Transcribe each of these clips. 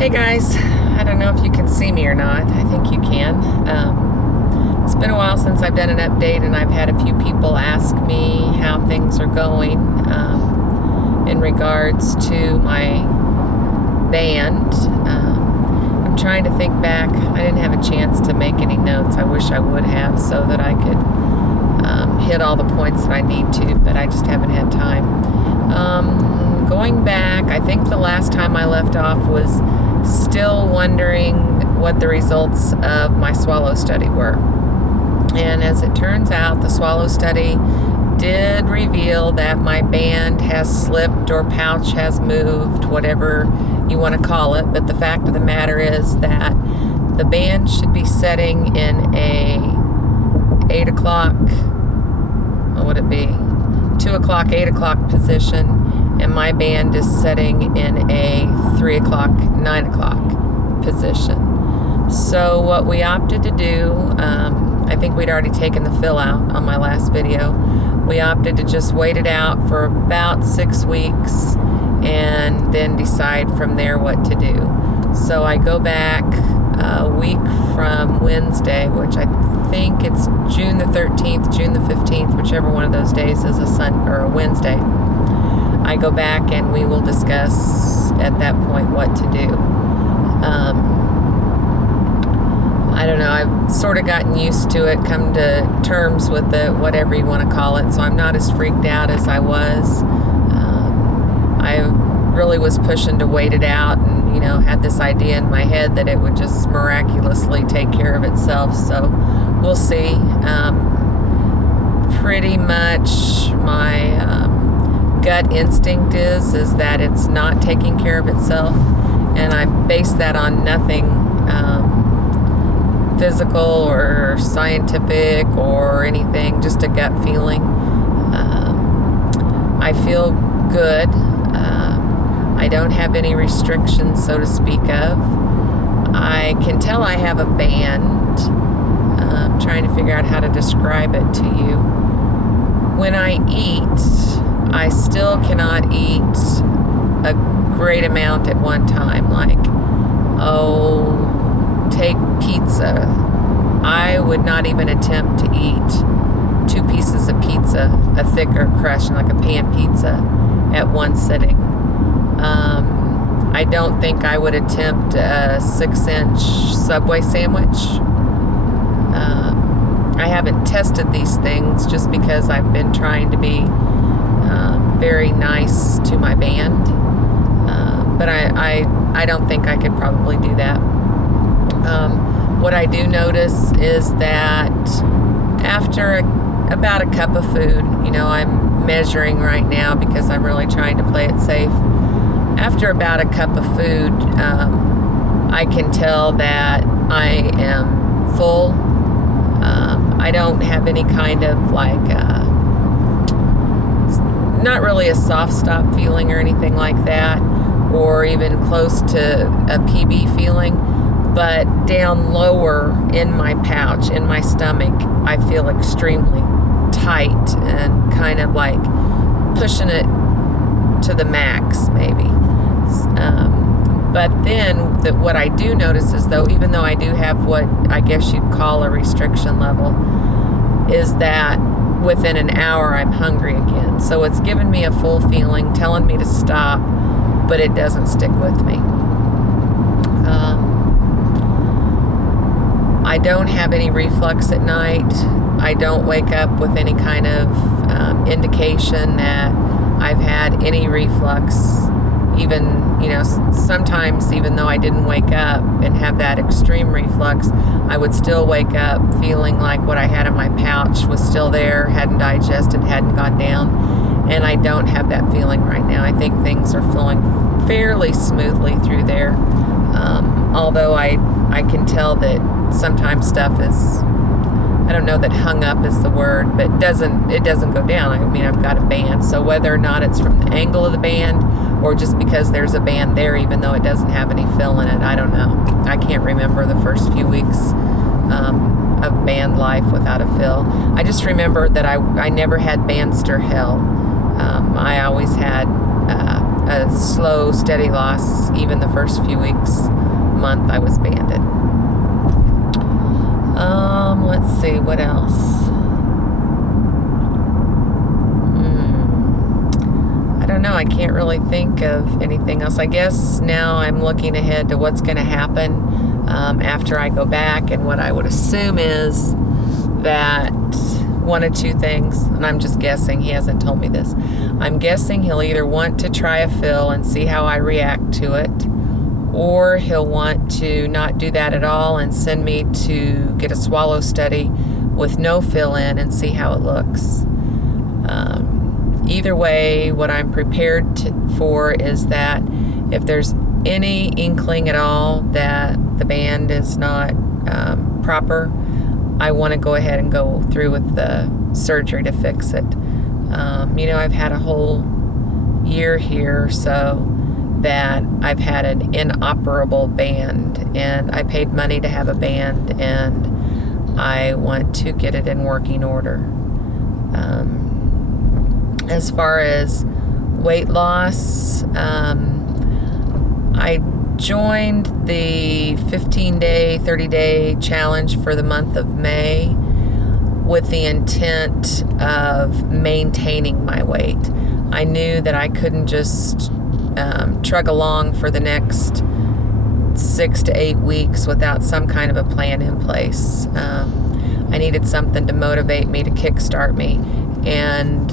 Hey guys, I don't know if you can see me or not. I think you can. It's been a while since I've done an update, and I've had a few people ask me how things are going in regards to my band. I'm trying to think back. I didn't have a chance to make any notes. I wish I would have, so that I could hit all the points that I need to, but I just haven't had time. Going back, I think the last time I left off was still wondering what the results of my swallow study were. And as it turns out, the swallow study did reveal that my band has slipped or pouch has moved, whatever you want to call it. But the fact of the matter is that the band should be setting in a 8 o'clock, what would it be? 2 o'clock, 8 o'clock position. And my band is setting in a 3 o'clock, 9 o'clock position. So what we opted to do, I think we'd already taken the fill out on my last video. We opted to just wait it out for about 6 weeks and then decide from there what to do. So I go back a week from Wednesday, which I think it's June the 13th, June the 15th, whichever one of those days is a Wednesday. I go back and we will discuss at that point what to do. I don't know, I've sort of gotten used to it, come to terms with it, whatever you want to call it, so I'm not as freaked out as I was. I really was pushing to wait it out and, had this idea in my head that it would just miraculously take care of itself, so we'll see. Pretty much my gut instinct is that it's not taking care of itself, and I base that on nothing physical or scientific or anything, just a gut feeling. I feel good. I don't have any restrictions, so to speak of. I can tell I have a band. I'm trying to figure out how to describe it to you. When I eat, I still cannot eat a great amount at one time. Like, take pizza. I would not even attempt to eat 2 pieces of pizza, a thicker crust, like a pan pizza, at one sitting. I don't think I would attempt a 6-inch Subway sandwich. I haven't tested these things just because I've been trying to be very nice to my band, but I don't think I could probably do that. What I do notice is that after about a cup of food, I'm measuring right now because I'm really trying to play it safe. After about a cup of food, I can tell that I am full. I don't have any kind of not really a soft stop feeling or anything like that, or even close to a PB feeling, but down lower in my pouch, in my stomach, I feel extremely tight and kind of like pushing it to the max, maybe. But then what I do notice is, though, even though I do have what I guess you'd call a restriction level, is that within an hour I'm hungry again. So it's given me a full feeling, telling me to stop, but it doesn't stick with me. I don't have any reflux at night. I don't wake up with any kind of indication that I've had any reflux. Even, sometimes even though I didn't wake up and have that extreme reflux, I would still wake up feeling like what I had in my pouch was still there, hadn't digested, hadn't gone down, and I don't have that feeling right now. I think things are flowing fairly smoothly through there, although I can tell that sometimes stuff is, I don't know that hung up is the word, but it doesn't go down. I mean, I've got a band, so whether or not it's from the angle of the band or just because there's a band there, even though it doesn't have any fill in it, I don't know. I can't remember the first few weeks of band life without a fill. I just remember that I never had bandster hell. I always had a slow, steady loss. Even the first few weeks, month, I was banded. Let's see, what else? I don't know. I can't really think of anything else. I guess now I'm looking ahead to what's going to happen after I go back, and what I would assume is that one of two things, and I'm just guessing, he hasn't told me this. I'm guessing he'll either want to try a fill and see how I react to it, or he'll want to not do that at all and send me to get a swallow study with no fill in and see how it looks. Either way, what I'm prepared for is that if there's any inkling at all that the band is not proper, I want to go ahead and go through with the surgery to fix it. I've had a whole year here or so that I've had an inoperable band, and I paid money to have a band, and I want to get it in working order. As far as weight loss, I joined the 15-day, 30-day challenge for the month of May with the intent of maintaining my weight. I knew that I couldn't just trug along for the next 6 to 8 weeks without some kind of a plan in place. I needed something to motivate me, to kickstart me, and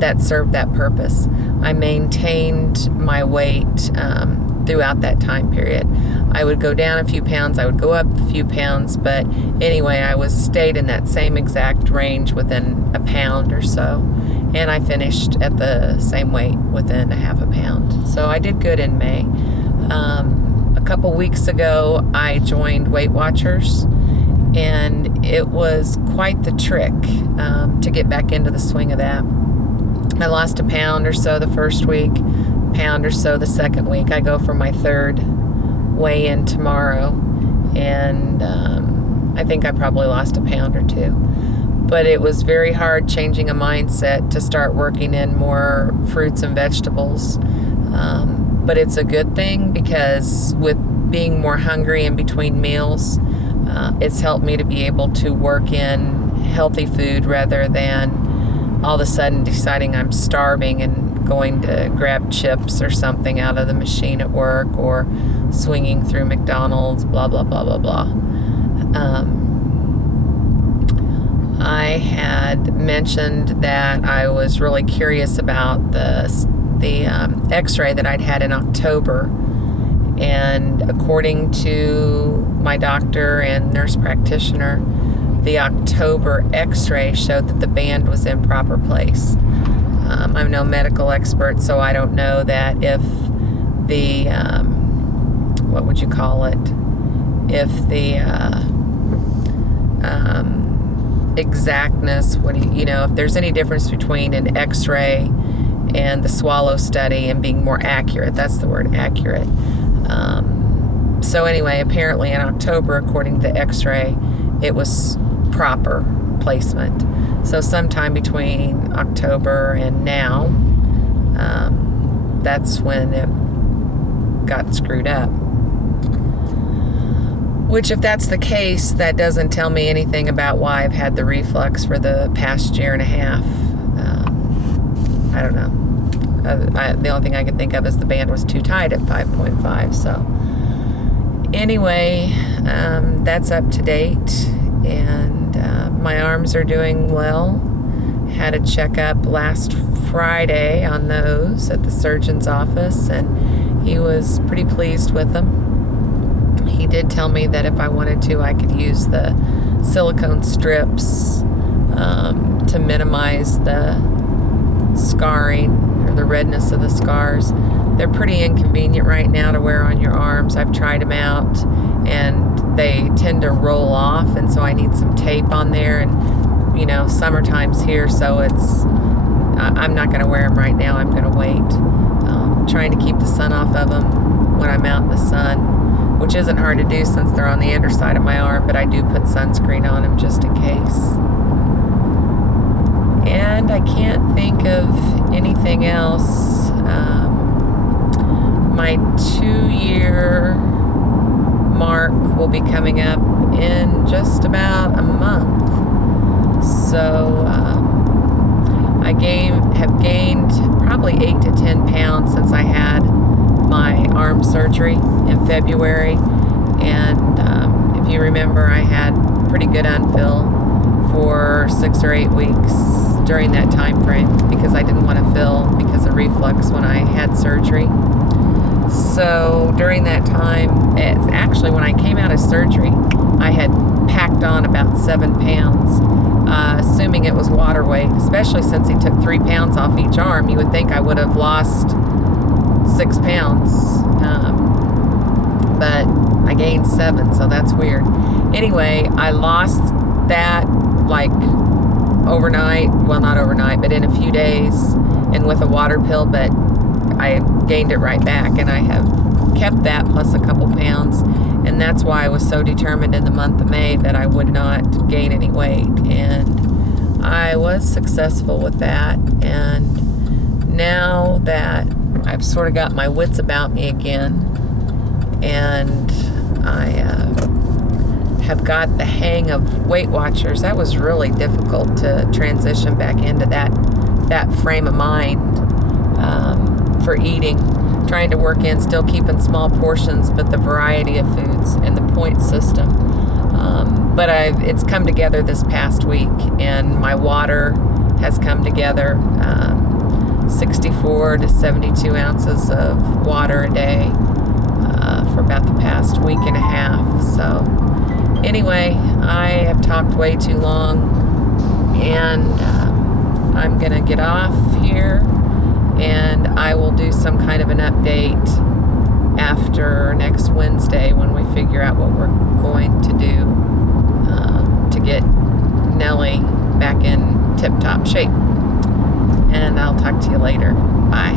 that served that purpose. I maintained my weight throughout that time period. I would go down a few pounds, I would go up a few pounds, but anyway, I stayed in that same exact range within a pound or so, and I finished at the same weight within a half a pound. So I did good in May. A couple weeks ago, I joined Weight Watchers, and it was quite the trick to get back into the swing of that. I lost a pound or so the first week, pound or so the second week. I go for my third weigh-in tomorrow, and I think I probably lost a pound or two. But it was very hard changing a mindset to start working in more fruits and vegetables. But it's a good thing, because with being more hungry in between meals, it's helped me to be able to work in healthy food rather than all of a sudden deciding I'm starving and going to grab chips or something out of the machine at work, or swinging through McDonald's, blah, blah, blah, blah, blah. I had mentioned that I was really curious about the x-ray that I'd had in October, and according to my doctor and nurse practitioner, the October x-ray showed that the band was in proper place. I'm no medical expert, so I don't know that if the, what would you call it? If the exactness, if there's any difference between an x-ray and the swallow study and being more accurate. That's the word, accurate. So anyway, apparently in October, according to the x-ray, it was proper placement. So sometime between October and now, that's when it got screwed up. Which, if that's the case, that doesn't tell me anything about why I've had the reflux for the past year and a half. I don't know. The only thing I can think of is the band was too tight at 5.5. So anyway, that's up to date, and my arms are doing well. Had a checkup last Friday on those at the surgeon's office, and he was pretty pleased with them. He did tell me that if I wanted to, I could use the silicone strips to minimize the scarring or the redness of the scars. They're pretty inconvenient right now to wear on your arms. I've tried them out, and they tend to roll off, and so I need some tape on there. And summertime's here, so I'm not going to wear them right now. I'm going to wait. Trying to keep the sun off of them when I'm out in the sun, which isn't hard to do since they're on the underside of my arm, but I do put sunscreen on them just in case. And I can't think of anything else. my 2-year mark will be coming up in just about a month. So I have gained probably 8 to 10 pounds since I had my arm surgery in February. And if you remember, I had pretty good unfill for 6 or 8 weeks during that time frame because I didn't want to fill because of reflux when I had surgery. So during that time, it's actually when I came out of surgery, I had packed on about 7 pounds, assuming it was water weight, especially since he took 3 pounds off each arm. You would think I would have lost 6 pounds, but I gained 7, so that's weird. Anyway, I lost that like overnight, well, not overnight, but in a few days, and with a water pill, but I gained it right back, and I have kept that plus a couple pounds, and that's why I was so determined in the month of May that I would not gain any weight, and I was successful with that. And now that I've sort of got my wits about me again, and I have got the hang of Weight Watchers, that was really difficult to transition back into that frame of mind for eating, trying to work in, still keeping small portions, but the variety of foods and the point system. But it's come together this past week, and my water has come together. 64 to 72 ounces of water a day for about the past week and a half. So anyway, I have talked way too long, and I'm going to get off here, and I will do some kind of an update after next Wednesday when we figure out what we're going to do to get Nellie back in tip-top shape. And I'll talk to you later. Bye.